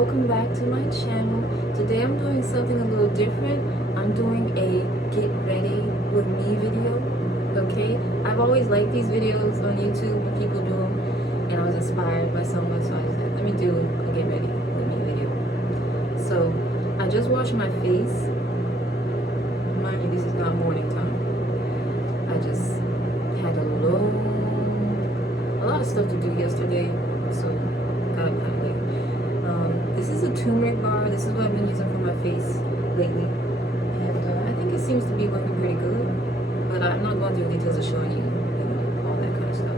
welcome back to my channel. Today I'm doing something a little different. I'm doing a get ready with me video. Okay, I've always liked these videos on YouTube when people do them, and I was inspired by someone, so I said, let me do a get ready with me video. So I just washed my face. Mind you, this is not morning time. I just had a lot of stuff to do yesterday, so got up kind of late. This is a turmeric bar. This is what I've been using for my face lately, and I think it seems to be working pretty good. But I'm not going through the details of showing you, all that kind of stuff.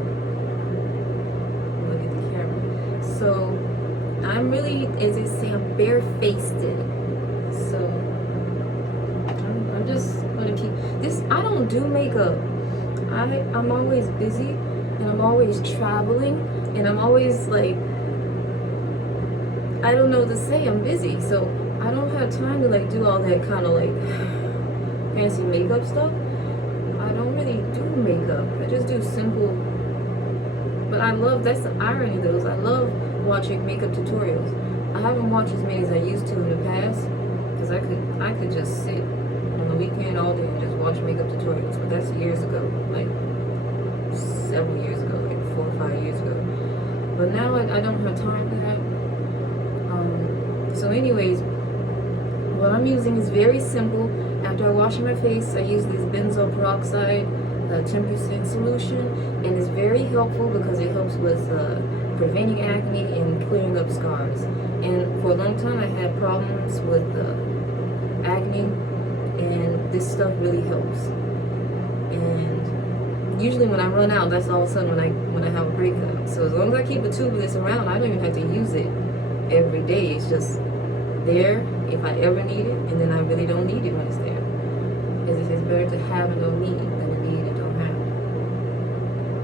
Look at the camera. So I'm really, as they say, I'm barefaced. So I'm just gonna keep this. I don't do makeup. I'm always busy, and I'm always traveling, and I'm always like, I don't know what to say, I'm busy, so I don't have time to like do all that kind of like fancy makeup stuff. I don't really do makeup. I just do simple, but I love, that's the irony though, is I love watching makeup tutorials. I haven't watched as many as I used to in the past, because I could just sit on the weekend all day and just watch makeup tutorials, but that's years ago, like several years ago, like 4 or 5 years ago. But now I don't have time for that. So anyways, what I'm using is very simple. After I wash my face, I use this benzoyl peroxide 10% solution, and it's very helpful because it helps with preventing acne and clearing up scars. And for a long time I had problems with acne, and this stuff really helps. And usually when I run out, that's all of a sudden when I have a breakout. So as long as I keep a tube of this around, I don't even have to use it every day. It's just there if I ever need it, and then I really don't need it when it's there. As if it's better to have and don't need than to need and don't have.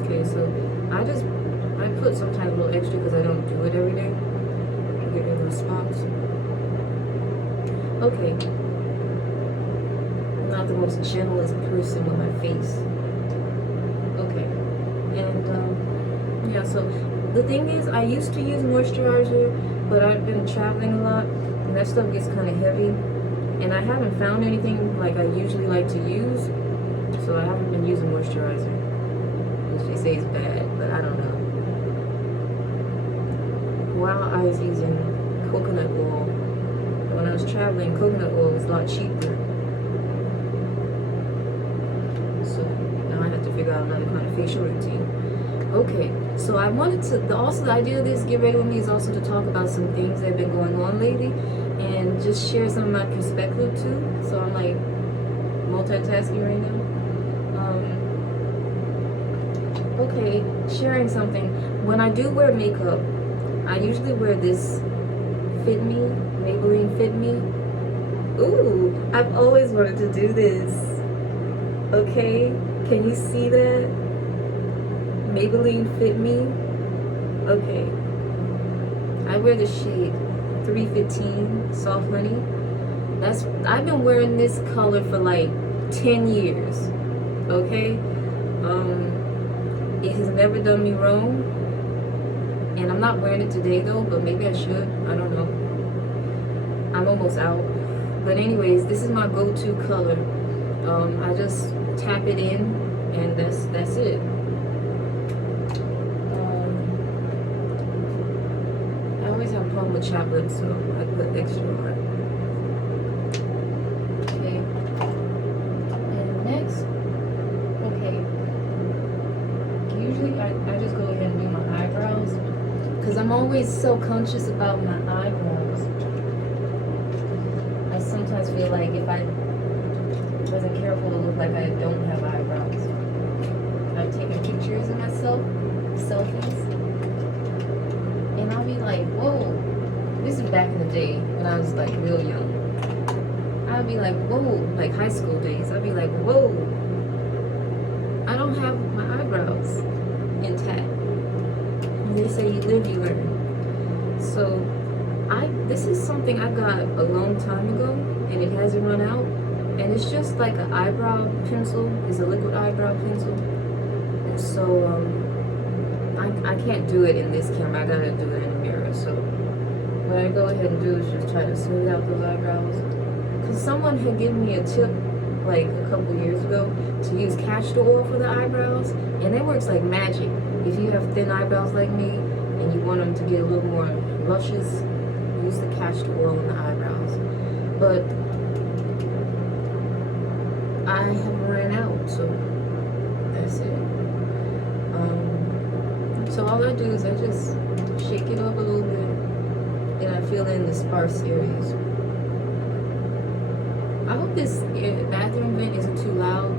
Okay, so I put sometimes a little extra because I don't do it every day. I get rid of those spots. Okay. I'm not the most gentlest person with my face. Okay. And yeah, so the thing is, I used to use moisturizer, but I've been traveling a lot, and that stuff gets kind of heavy, and I haven't found anything like I usually like to use, so I haven't been using moisturizer, which they say is bad, but I don't know. While I was using coconut oil, when I was traveling, coconut oil was a lot cheaper, so now I have to figure out another kind of facial routine. Okay, so I wanted to, also the idea of this Get Ready With Me is also to talk about some things that have been going on lately and just share some of my perspective too. So I'm like multitasking right now. Okay, sharing something. When I do wear makeup, I usually wear this Fit Me, Maybelline Fit Me. Ooh, I've always wanted to do this. Okay, can you see that? Maybelline Fit Me. Okay. I wear the shade 315 Soft Honey. I've been wearing this color for like 10 years. Okay? It has never done me wrong. And I'm not wearing it today though, but maybe I should. I don't know. I'm almost out. But anyways, this is my go-to color. I just tap it in, and that's it. I always have a problem with chocolate, so I put extra on. Okay. And next, okay. Usually I just go ahead and do my eyebrows, because I'm always so conscious about my eyebrows. I sometimes feel like if I wasn't careful to look like I don't have eyebrows. I've taken pictures of myself, selfies, and I'll be like, whoa, this is back in the day when I was like real young. I'll be like, whoa, like high school days. I'll be like, whoa, I don't have my eyebrows intact. And they say you live, you learn. So this is something I got a long time ago, and it hasn't run out. And it's just like an eyebrow pencil. It's a liquid eyebrow pencil. And so I can't do it in this camera. I gotta do it in the mirror. So what I go ahead and do is just try to smooth out those eyebrows. Because someone had given me a tip like a couple years ago to use castor oil for the eyebrows, and it works like magic. If you have thin eyebrows like me and you want them to get a little more luscious, use the castor oil in the eyebrows. But I have ran out, so that's it. So all I do is I just shake it up a little bit, and I fill in the sparse areas. I hope this bathroom vent isn't too loud.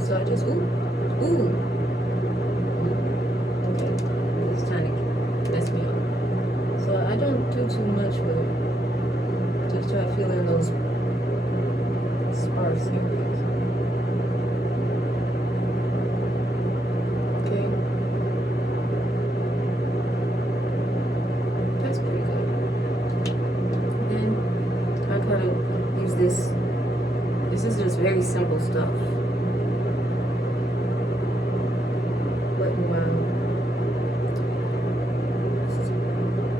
So I just, ooh. Okay, it's trying to mess me up. So I don't do too much with it. Just try to fill in those sparse areas. Okay. That's pretty good. Then I kind of use this. This is just very simple stuff. Wet and wild.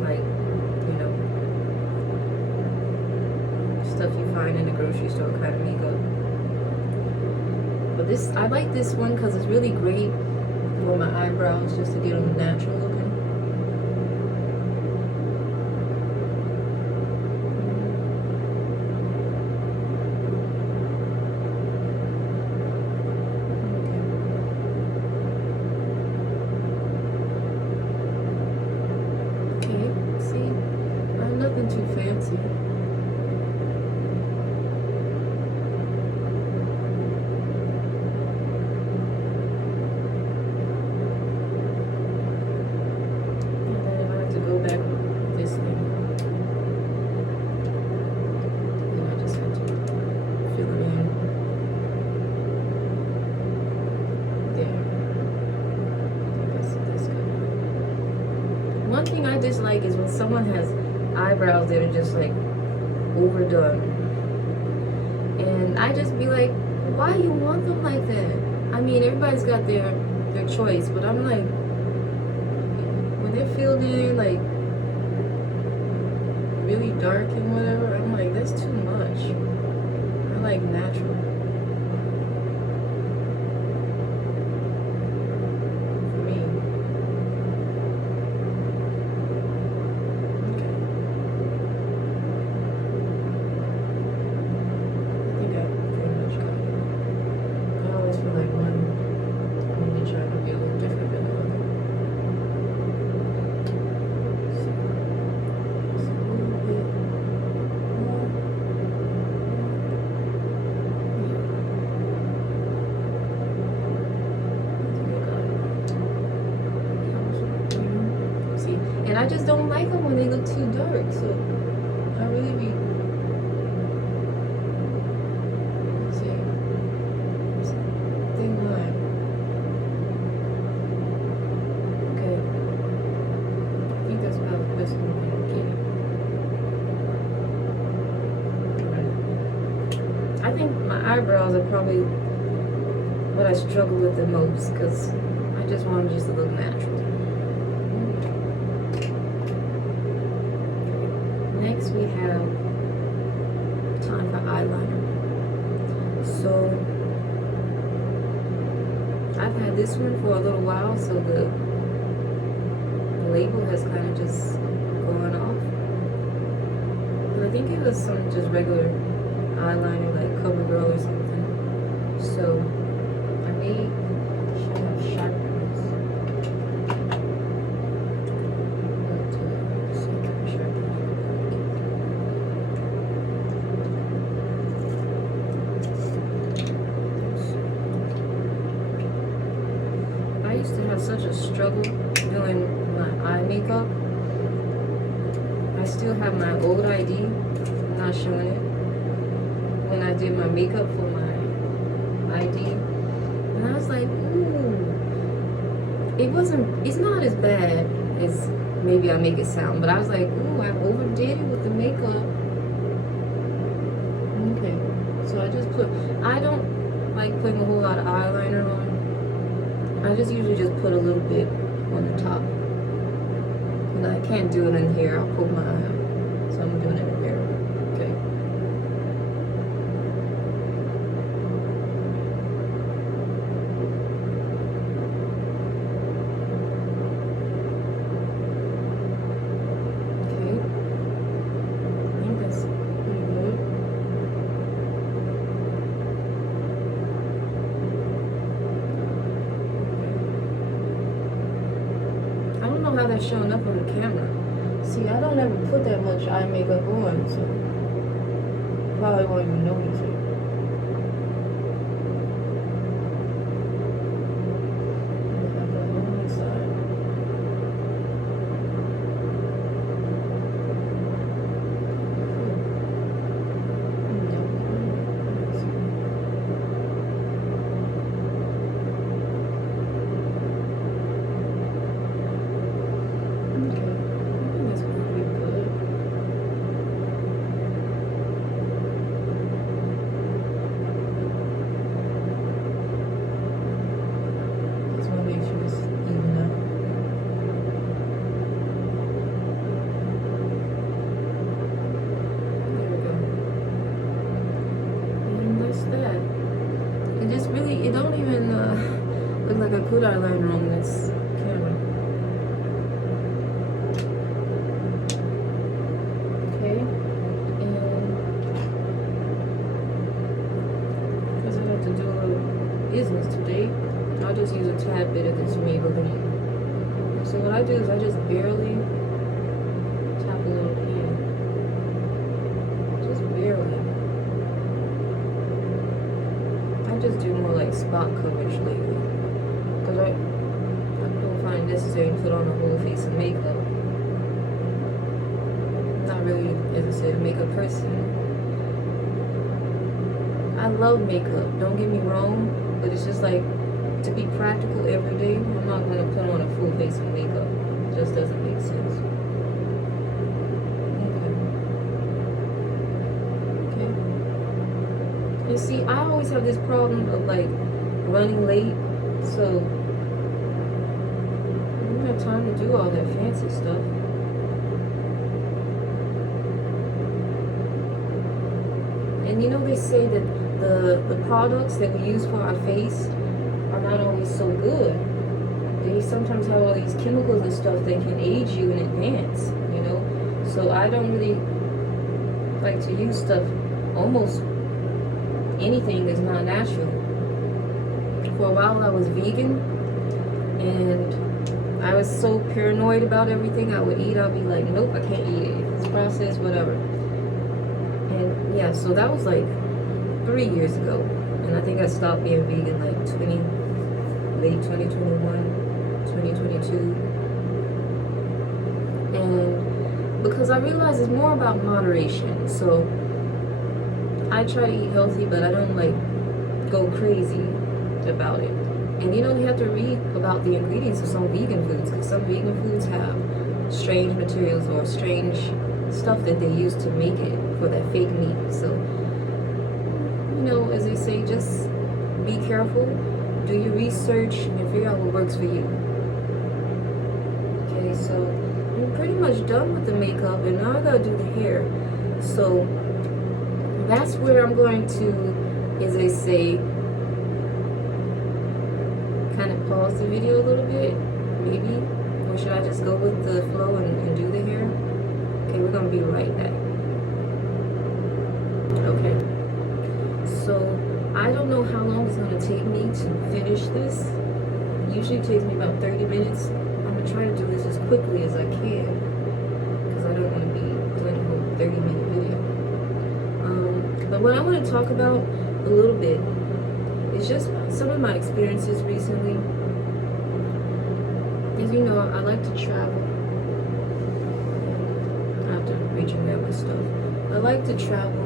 Like, you know, stuff you find in the grocery store kind of makeup. But this, I like this one because it's really great for my eyebrows, just to get them natural looking. Okay, see, I'm nothing too fancy. One thing I dislike is when someone has eyebrows that are just like overdone, and I just be like, why you want them like that? I mean, everybody's got their choice, but I'm like, when they're filled in like really dark and whatever, I'm like, that's too much. I like natural. And I just don't like them when they look too dark, so I really be, see, thin line. Okay, I think that's about the best one I can get. I think my eyebrows are probably what I struggle with the most, because I just want them just to look natural. Next we have time for eyeliner. So I've had this one for a little while, so the label has kind of just gone off. And I think it was some just regular eyeliner like CoverGirl or something. So I made sharpeners. I used to have such a struggle doing my eye makeup. I still have my old ID. I'm not showing it. When I did my makeup for my ID, and I was like, ooh, it's not as bad as maybe I make it sound, but I was like, ooh, I overdid it with the makeup. Okay, so I just I don't like putting a whole lot of eyeliner on. I just usually just put a little bit on the top, And I can't do it in here. I'll poke my eye out. So I'm doing it in here. Okay. Okay. I think that's pretty good. I don't know how that's showing up on the camera. See, I don't ever put that much eye makeup on, so probably won't even notice it. Have that on the side. It don't even look like I put eyeliner on this camera. Okay, and because I have to do a little business today, I'll just use a tad bit of this Maybelline. So what I do is I just barely tap a little in, just barely. I just do more like spot coverage lately because I don't find it necessary to put on a whole face of makeup. Not really, as I said, a makeup person. I love makeup, don't get me wrong, but it's just like to be practical every day, I'm not going to put on a full face of makeup. It just doesn't make sense. You see, I always have this problem of like running late, so I don't have time to do all that fancy stuff. And you know, they say that the products that we use for our face are not always so good. They sometimes have all these chemicals and stuff that can age you in advance, you know? So I don't really like to use stuff almost anything that's not natural. For a while I was vegan and I was so paranoid about everything I would eat. I'd be like, nope, I can't eat it. It's processed, whatever. And yeah, so that was like 3 years ago. And I think I stopped being vegan like late 2021, 2022. And because I realized it's more about moderation. So I try to eat healthy, but I don't like go crazy about it. And you know, you have to read about the ingredients of some vegan foods, because some vegan foods have strange materials or strange stuff that they use to make it for that fake meat. So, you know, as they say, just be careful, do your research, and figure out what works for you. Okay, so I'm pretty much done with the makeup, and now I gotta do the hair. So that's where I'm going to, as they say, kind of pause the video a little bit, maybe. Or should I just go with the flow and do the hair? Okay, we're going to be right back. Okay. So, I don't know how long it's going to take me to finish this. Usually it takes me about 30 minutes. I'm going to try to do this as quickly as I can, because I don't want to be doing a whole 30-minute video. But what I want to talk about a little bit is just some of my experiences recently. As you know, I like to travel. I have to reach and grab my stuff. I like to travel.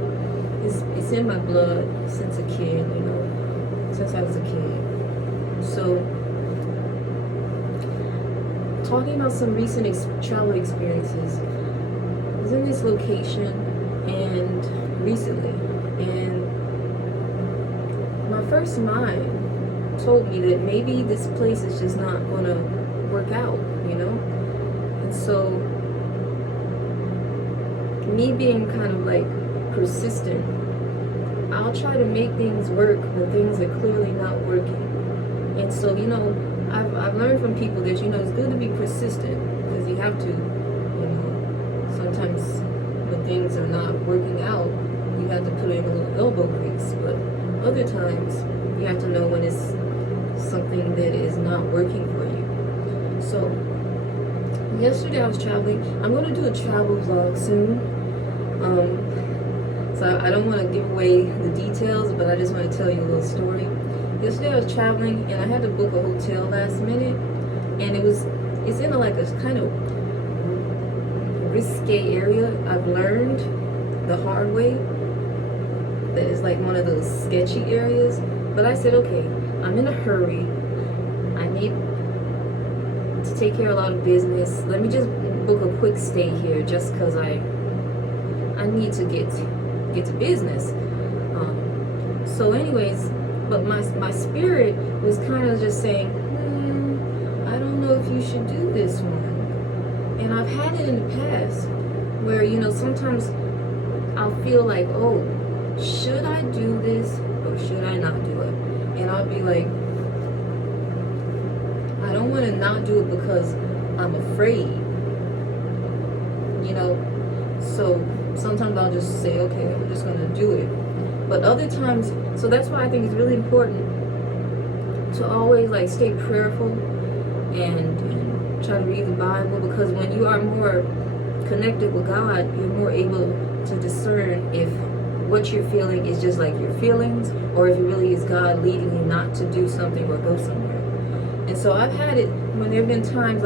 It's in my blood since a kid, you know, since I was a kid. So, talking about some recent travel experiences, I was in this location and recently, and my first mind told me that maybe this place is just not gonna work out, you know? And so me being kind of like persistent, I'll try to make things work when things are clearly not working. And so, I've learned from people that, it's good to be persistent, because you have to, sometimes when things are not working out, you have to put in a little elbow grease. But other times, you have to know when it's something that is not working for you. So, yesterday I was traveling. I'm going to do a travel vlog soon. So I don't want to give away the details, but I just want to tell you a little story. Yesterday I was traveling, and I had to book a hotel last minute, and it's in a kind of risque area. I've learned the hard way that is like one of those sketchy areas. But I said, okay, I'm in a hurry. I need to take care of a lot of business. Let me just book a quick stay here, just because I need to get to business. So anyways, but my spirit was kind of just saying, I don't know if you should do this one. And I've had it in the past where, sometimes I'll feel like, oh, should I do this or should I not do it? And I'll be like, I don't want to not do it because I'm afraid, So sometimes I'll just say, okay, I'm just going to do it. But other times, so that's why I think it's really important to always stay prayerful and try to read the Bible, because when you are more connected with God, you're more able to discern if what you're feeling is just like your feelings, or if it really is God leading you not to do something or go somewhere. And so I've had it when there have been times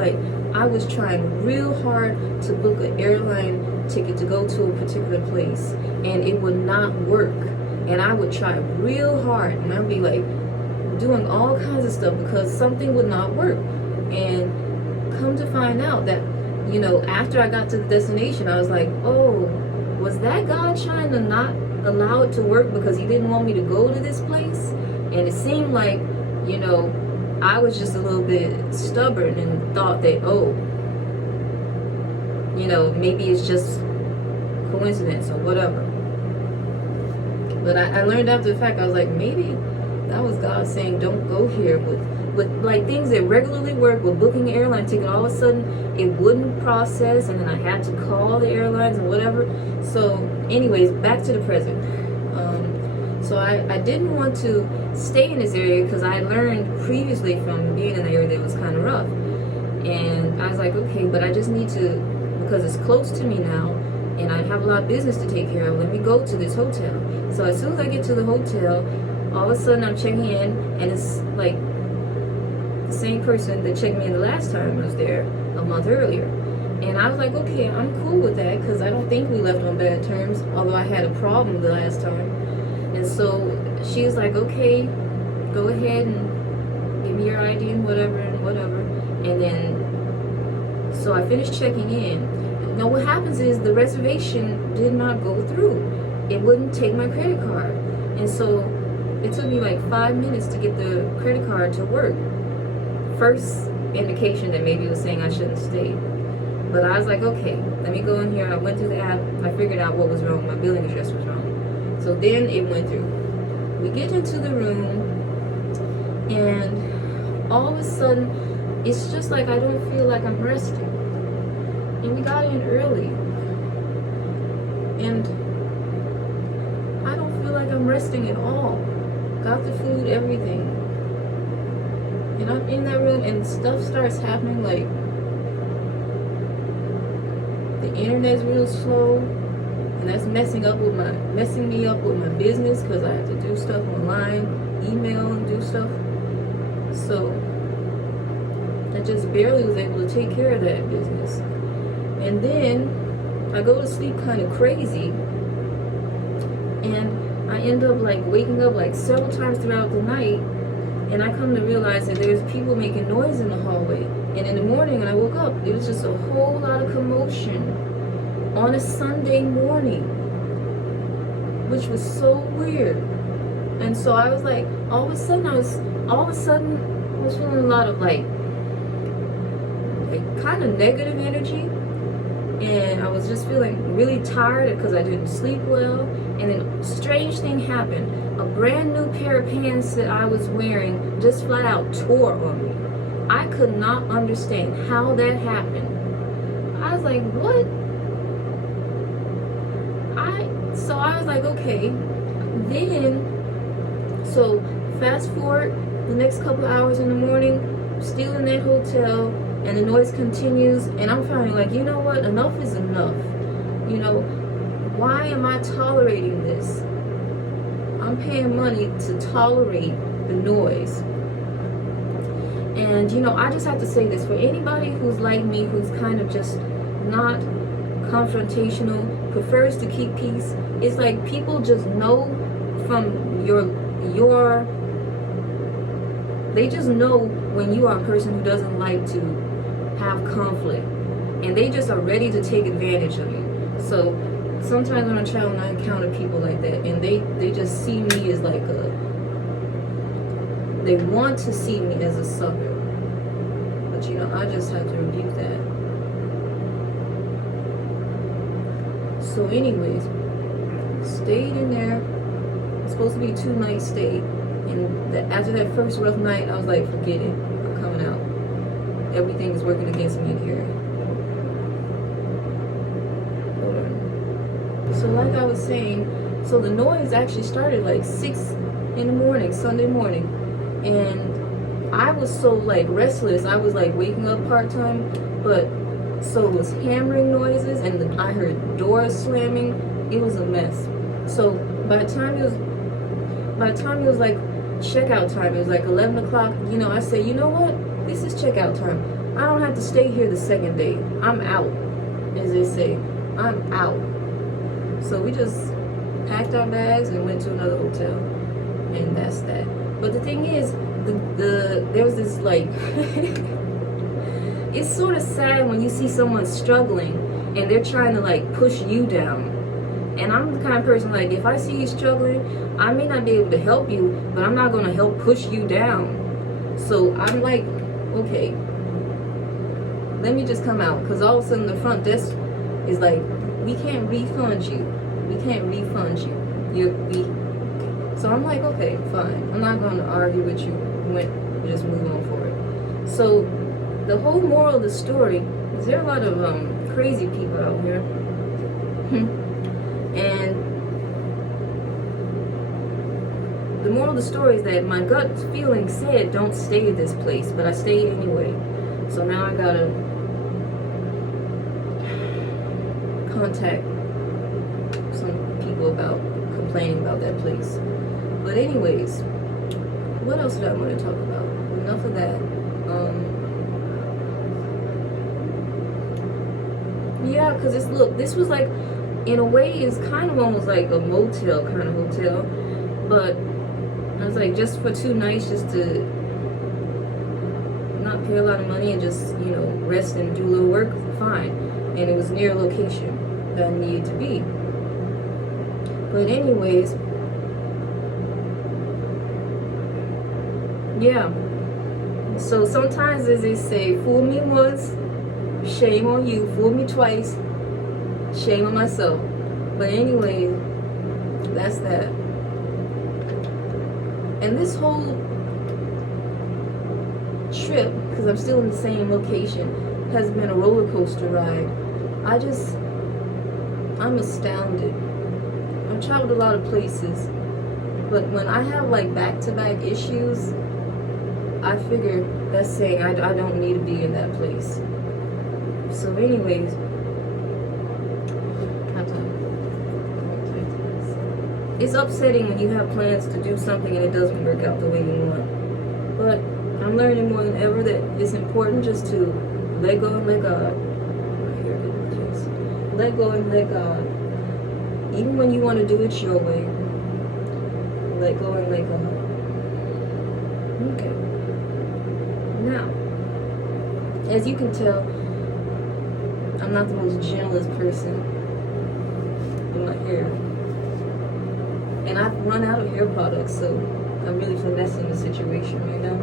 I was trying real hard to book an airline ticket to go to a particular place, and it would not work. And I would try real hard, and I'd be doing all kinds of stuff because something would not work. And come to find out that, after I got to the destination, I was like, oh, was that God trying to not allow it to work because he didn't want me to go to this place? And it seemed like, I was just a little bit stubborn and thought that, oh, maybe it's just coincidence or whatever. But I learned after the fact, I was like, maybe that was God saying, don't go here. With things that regularly work, with booking an airline ticket, all of a sudden it wouldn't process, and then I had to call the airlines and whatever. So anyways, back to the present. So I didn't want to stay in this area because I learned previously from being in the area that it was kind of rough. And I was like, okay, but I just need to, because it's close to me now, and I have a lot of business to take care of, let me go to this hotel. So as soon as I get to the hotel, all of a sudden I'm checking in, and it's like the same person that checked me in the last time I was there a month earlier. And I was like, okay, I'm cool with that, because I don't think we left on bad terms, although I had a problem the last time. And so she was like, okay, go ahead and give me your ID and whatever. And then, so I finished checking in. Now what happens is the reservation did not go through. It wouldn't take my credit card. And so it took me 5 minutes to get the credit card to work. First indication that maybe it was saying I shouldn't stay. But I was like, okay, let me go in here. I went through the app. I figured out what was wrong. My billing address was wrong. So then it went through. We get into the room, and all of a sudden, it's just like I don't feel like I'm resting. And we got in early, and I don't feel like I'm resting at all. Got the food, everything. And I'm in that room, and stuff starts happening, the internet's real slow, and that's messing me up with my business, because I have to do stuff online, email and do stuff. So I just barely was able to take care of that business. And then I go to sleep kind of crazy, and I end up waking up several times throughout the night, and I come to realize that there's people making noise in the hallway. And in the morning when I woke up, there was just a whole lot of commotion on a Sunday morning, which was so weird. And so I was like, all of a sudden I was feeling a lot of kind of negative energy. and I was just feeling really tired because I didn't sleep well. And then a strange thing happened. A brand new pair of pants that I was wearing just flat out tore on me. I could not understand how that happened. I was like, what? So I was like, okay. Then, so fast forward the next couple of hours in the morning, still in that hotel, and the noise continues, and I'm finally like, you know what? Enough is enough. You know, why am I tolerating this? I'm paying money to tolerate the noise. And, you know, I just have to say this for anybody who's like me, who's kind of just not confrontational, prefers to keep peace. It's like people just know from they just know when you are a person who doesn't like to have conflict, and they just are ready to take advantage of you. So sometimes on a travel I encounter people like that, and they just see me as like they want to see me as a sucker. But you know, I just have to rebuke that. So anyways, stayed in there. It's supposed to be a 2-night stay. And after that first rough night, I was like, forget it. I'm coming out. Everything is working against me in here. Hold on. So like I was saying, so the noise actually started like 6 in the morning, Sunday morning. And I was so like restless. I was like waking up part-time, but so it was hammering noises, and I heard doors slamming. It was a mess. So by the time it was like checkout time, it was like 11 o'clock, you know, I said, you know what? This is checkout time. I don't have to stay here the second day. I'm out, as they say. I'm out. So we just packed our bags and went to another hotel. And that's that. But the thing is, there was this like it's sort of sad when you see someone struggling and they're trying to like push you down. And I'm the kind of person, like, if I see you struggling, I may not be able to help you, but I'm not going to help push you down. So I'm like, okay, let me just come out. Because all of a sudden the front desk is like, we can't refund you. We can't refund you. So I'm like, okay, fine. I'm not going to argue with you. Just move on for it. So the whole moral of the story is there are a lot of crazy people out here. And the moral of the story is that my gut feeling said don't stay at this place, but I stayed anyway. So now I gotta contact some people about complaining about that place. But anyways, what else did I want to talk about? Enough of that. Yeah, because this was like, in a way, it's kind of almost like a motel kind of hotel, but I was like, just for 2 nights, just to not pay a lot of money and just, you know, rest and do a little work, fine. And it was near a location that I needed to be. But anyways, yeah. So sometimes, as they say, fool me once, shame on you. Fool me twice, shame on myself. But anyway, that's that. And this whole trip, because I'm still in the same location, has been a roller coaster ride. I'm astounded. I've traveled a lot of places, but when I have like back-to-back issues, I figure that's saying I don't need to be in that place. So anyways, it's upsetting when you have plans to do something and it doesn't work out the way you want. But I'm learning more than ever that it's important just to let go and let God. Let go and let God. Even when you want to do it your way, let go and let God. Okay. Now, as you can tell, I'm not the most gentlest person in my hair. And I've run out of hair products, so I'm really finessing the situation right now.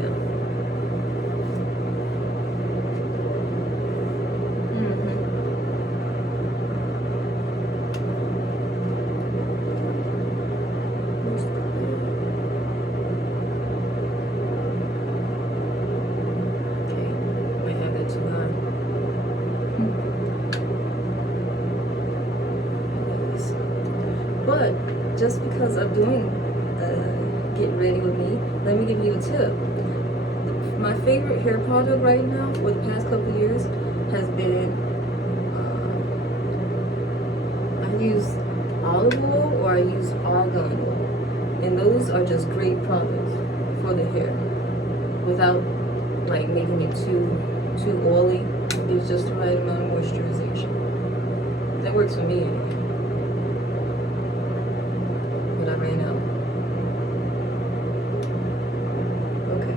Yeah. just because of doing Get Ready With Me, let me give you a tip. My favorite hair product right now for the past couple of years has been, I use olive oil or I use argan oil. And those are just great products for the hair without like making it too oily. There's just the right amount of moisturization. That works for me anyway. But I ran out. Okay.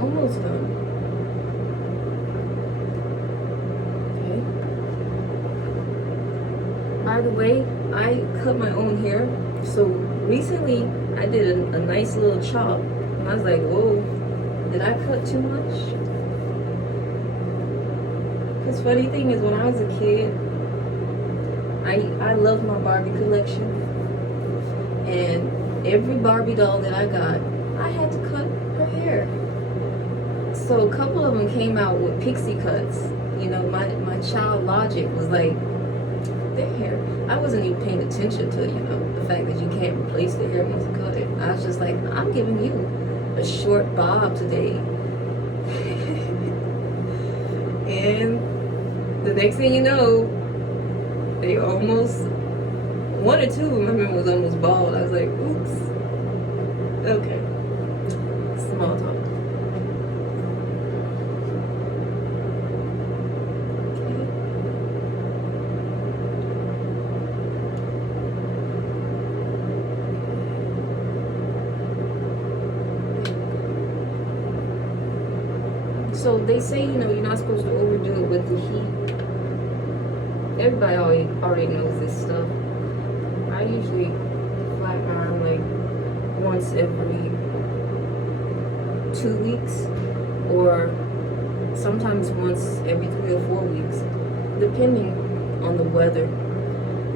Almost done. Okay. By the way, I cut my own hair. So recently I did a nice little chop. And I was like, whoa, did I cut too much? Because funny thing is, when I was a kid, I loved my Barbie collection. And every Barbie doll that I got, I had to cut her hair. So a couple of them came out with pixie cuts. You know, my child logic was like, their hair. I wasn't even paying attention to, you know, the fact that you can't replace the hair once you cut it. I was just like, I'm giving you a short bob today. And the next thing you know, they almost, one or two of them I remember was almost bald. I was like, oops. Okay. Small talk. So they say, you know, you're not supposed to overdo it with the heat. Everybody already knows this stuff. I usually flat iron like once every 2 weeks, or sometimes once every 3 or 4 weeks, depending on the weather.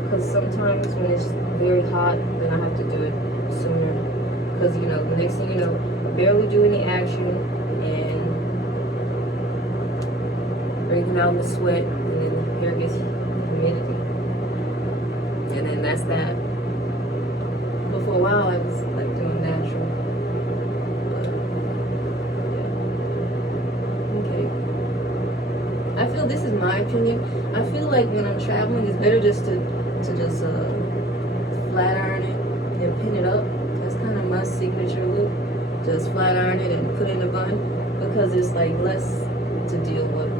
Because sometimes when it's very hot, then I have to do it sooner. Because, you know, the next thing you know, barely do any action and breaking out in the sweat, and then the hair gets humidity, and then that's that. But for a while I was like doing natural. But, yeah. Okay. I feel, this is my opinion, I feel like when I'm traveling, it's better just to just flat iron it and pin it up. That's kind of my signature look. Just flat iron it and put it in a bun, because it's like less to deal with.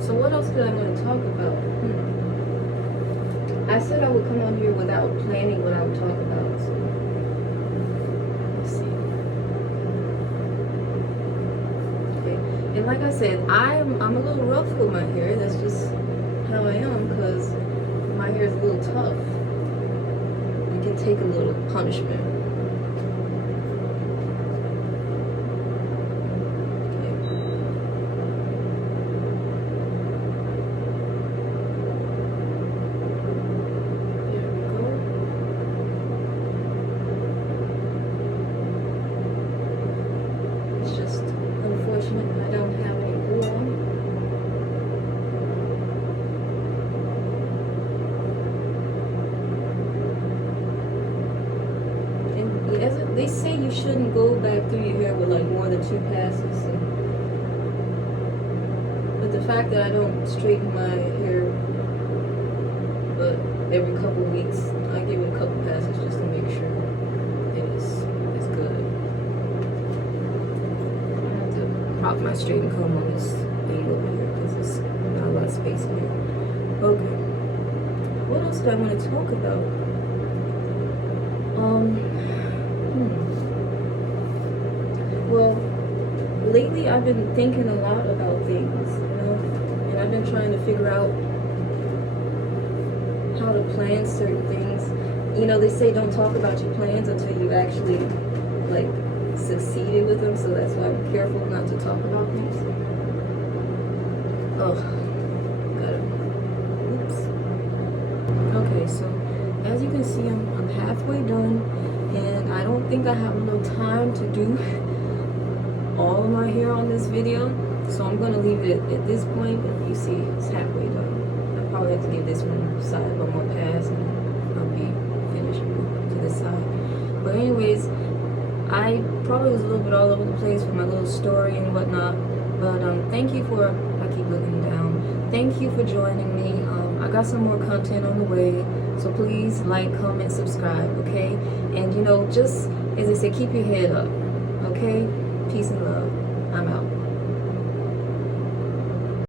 So what else did I want to talk about? I said I would come on here without planning what I would talk about. So let's see. Okay. And like I said, I'm a little rough with my hair. That's just how I am, because my hair is a little tough. It can take a little punishment. I don't have any glue on. And yes, they say you shouldn't go back through your hair with like more than 2 passes. But the fact that I don't straighten my hair but every couple weeks, I give it a couple passes just to make sure it's good. Prop my straighten comb on this thing over here because there's not a lot of space in here. Okay. What else do I want to talk about? Well, lately I've been thinking a lot about things, you know, and I've been trying to figure out how to plan certain things. You know, they say don't talk about your plans until you actually, like, succeeded with them, so that's why I'm careful not to talk about things. Oh, gotta Okay, so as you can see, I'm halfway done, and I don't think I have enough time to do all of my hair on this video, so I'm gonna leave it at this point. But you see, it's halfway done. I probably have to give this one side one more pass, and I'll be finished to this side. But anyways, I probably was a little bit all over the place with my little story and whatnot. But thank you for, I keep looking down. Thank you for joining me. I got some more content on the way, so please like, comment, subscribe, okay? And you know, just as I say, keep your head up, okay? Peace and love. I'm out.